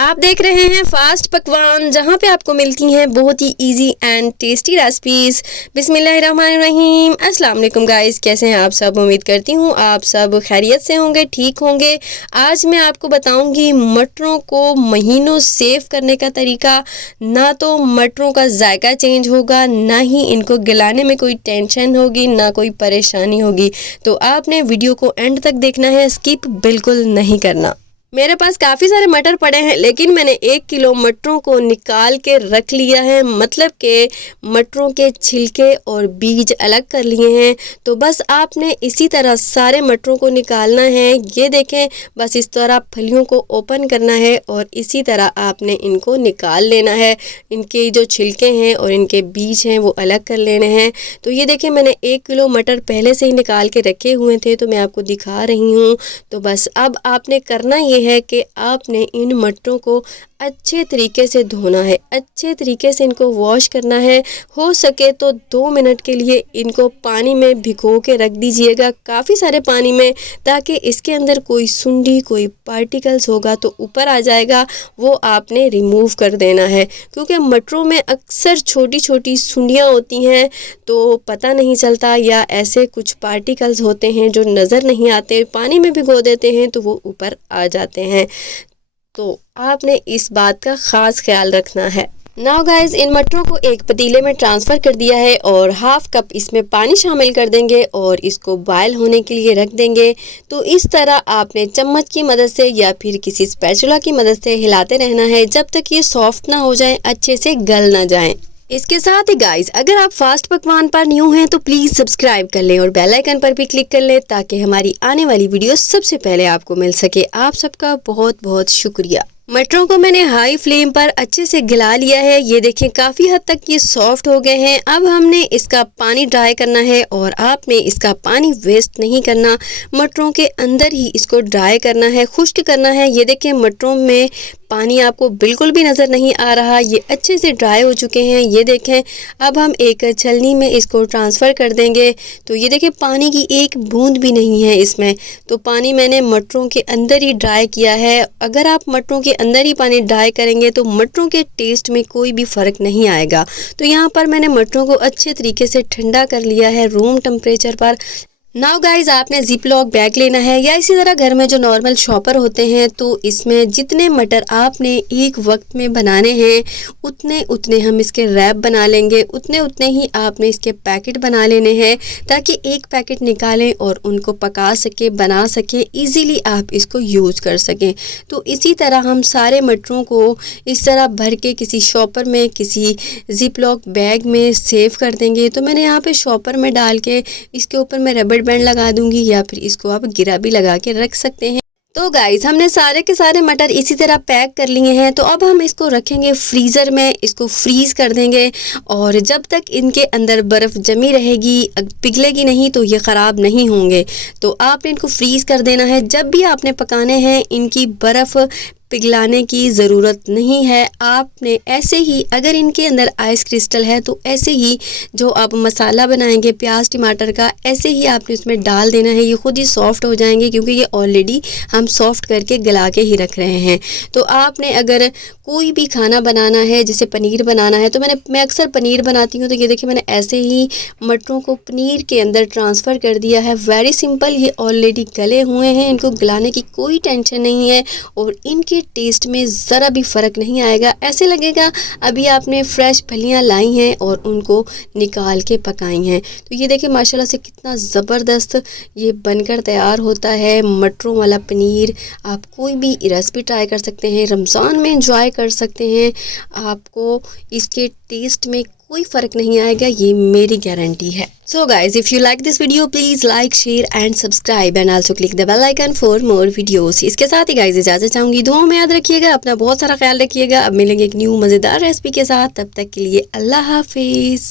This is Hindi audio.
आप देख रहे हैं फास्ट पकवान, जहां पे आपको मिलती हैं बहुत ही इजी एंड टेस्टी रेसिपीज़। बिस्मिल्लाहिर्रहमानिर्रहीम। अस्सलाम वालेकुम गाइस, कैसे हैं आप सब? उम्मीद करती हूँ आप सब खैरियत से होंगे, ठीक होंगे। आज मैं आपको बताऊंगी मटरों को महीनों सेव करने का तरीका। ना तो मटरों का जायका चेंज होगा, ना ही इनको गलाने में कोई टेंशन होगी, ना कोई परेशानी होगी। तो आपने वीडियो को एंड तक देखना है, स्किप बिल्कुल नहीं करना। मेरे पास काफ़ी सारे मटर पड़े हैं, लेकिन मैंने 1 किलो मटरों को निकाल के रख लिया है, मतलब कि मटरों के छिलके और बीज अलग कर लिए हैं। तो बस आपने इसी तरह सारे मटरों को निकालना है। ये देखें, बस इस तरह फलियों को ओपन करना है और इसी तरह आपने इनको निकाल लेना है। इनके जो छिलके हैं और इनके बीज हैं वो अलग कर लेने हैं। तो ये देखें, मैंने 1 किलो मटर पहले से ही निकाल के रखे हुए थे, तो मैं आपको दिखा रही हूँ। तो बस अब आपने करना ये है कि आपने इन मटरों को अच्छे तरीके से धोना है, अच्छे तरीके से इनको वॉश करना है। हो सके तो 2 मिनट के लिए इनको पानी में भिगो के रख दीजिएगा, काफ़ी सारे पानी में, ताकि इसके अंदर कोई सुंडी, कोई पार्टिकल्स होगा तो ऊपर आ जाएगा, वो आपने रिमूव कर देना है। क्योंकि मटरों में अक्सर छोटी छोटी सुंडियाँ होती हैं, तो पता नहीं चलता, या ऐसे कुछ पार्टिकल्स होते हैं जो नज़र नहीं आते, पानी में भिगो देते हैं तो वो ऊपर आ जाते हैं। तो आपने इस बात का ख़ास ख्याल रखना है। नाउ गाइज, इन मटरों को एक पतीले में ट्रांसफ़र कर दिया है और हाफ कप इसमें पानी शामिल कर देंगे और इसको बॉयल होने के लिए रख देंगे। तो इस तरह आपने चम्मच की मदद से या फिर किसी स्पैचुला की मदद से हिलाते रहना है जब तक ये सॉफ्ट ना हो जाए, अच्छे से गल ना जाए। इसके साथ ही गाइस, अगर आप फास्ट पकवान पर न्यू हैं तो प्लीज़ सब्सक्राइब कर लें और बेल आइकन पर भी क्लिक कर लें, ताकि हमारी आने वाली वीडियो सबसे पहले आपको मिल सके। आप सबका बहुत बहुत शुक्रिया। मटरों को मैंने हाई फ्लेम पर अच्छे से गला लिया है। ये देखें, काफ़ी हद तक ये सॉफ्ट हो गए हैं। अब हमने इसका पानी ड्राई करना है और आपने इसका पानी वेस्ट नहीं करना, मटरों के अंदर ही इसको ड्राई करना है, खुश्क करना है। ये देखें, मटरों में पानी आपको बिल्कुल भी नज़र नहीं आ रहा, ये अच्छे से ड्राई हो चुके हैं। ये देखें, अब हम एक छलनी में इसको ट्रांसफ़र कर देंगे। तो ये देखें, पानी की एक बूंद भी नहीं है इसमें। तो पानी मैंने मटरों के अंदर ही ड्राई किया है। अगर आप मटरों के अंदर ही पानी ड्राई करेंगे तो मटरों के टेस्ट में कोई भी फ़र्क नहीं आएगा। तो यहाँ पर मैंने मटरों को अच्छे तरीके से ठंडा कर लिया है रूम टेम्परेचर पर। नाउ गाइज, आपने जिप लॉक बैग लेना है, या इसी तरह घर में जो नॉर्मल शॉपर होते हैं, तो इसमें जितने मटर आपने एक वक्त में बनाने हैं उतने उतने हम इसके रैप बना लेंगे, उतने उतने ही आपने इसके पैकेट बना लेने हैं, ताकि एक पैकेट निकालें और उनको पका सके, बना सके, इजीली आप इसको यूज़ कर सकें। तो इसी तरह हम सारे मटरों को इस तरह भर के किसी शॉपर में, किसी जिप लॉक बैग में सेव कर देंगे। तो मैंने यहाँ पे शॉपर में डाल के इसके ऊपर मैं रबड़ बैंड लगा दूंगी, या फिर इसको आप गिरा भी लगा के रख सकते हैं। तो गाइस, हमने सारे के सारे मटर इसी तरह पैक कर लिए हैं। तो अब हम इसको रखेंगे फ्रीज़र में, इसको फ्रीज़ कर देंगे, और जब तक इनके अंदर बर्फ़ जमी रहेगी, पिघलेगी नहीं, तो ये ख़राब नहीं होंगे। तो आपने इनको फ्रीज़ कर देना है। जब भी आपने पकाने हैं, इनकी बर्फ़ पिघलाने की ज़रूरत नहीं है। आपने ऐसे ही, अगर इनके अंदर आइस क्रिस्टल है तो ऐसे ही जो आप मसाला बनाएंगे प्याज टमाटर का, ऐसे ही आपने इसमें डाल देना है। ये खुद ही सॉफ्ट हो जाएंगे, क्योंकि ये ऑलरेडी हम सॉफ्ट करके गला के ही रख रहे हैं। तो आपने अगर कोई भी खाना बनाना है, जैसे पनीर बनाना है, तो मैं अक्सर पनीर बनाती हूँ। तो ये देखिए, मैंने ऐसे ही मटरों को पनीर के अंदर ट्रांसफ़र कर दिया है। वेरी सिंपल, ये ऑलरेडी गले हुए हैं, इनको गलाने की कोई टेंशन नहीं है और इनके टेस्ट में ज़रा भी फ़र्क नहीं आएगा। ऐसे लगेगा अभी आपने फ्रेश फलियां लाई हैं और उनको निकाल के पकाई हैं। तो ये देखिए, माशाल्लाह से कितना ज़बरदस्त ये बनकर तैयार होता है मटरों वाला पनीर। आप कोई भी रेसिपी ट्राई कर सकते हैं, रमज़ान में इंजॉय कर सकते हैं, आपको इसके टेस्ट में कोई फ़र्क नहीं आएगा, ये मेरी गारंटी है। So guys, if you like this video, please like, share and subscribe and also click the bell icon for more videos। इसके साथ ही गाइज इजाज़त चाहूँगी, दुआओं में याद रखिएगा, अपना बहुत सारा ख्याल रखिएगा। अब मिलेंगे एक न्यू मज़ेदार रेसिपी के साथ, तब तक के लिए अल्लाह हाफिज़।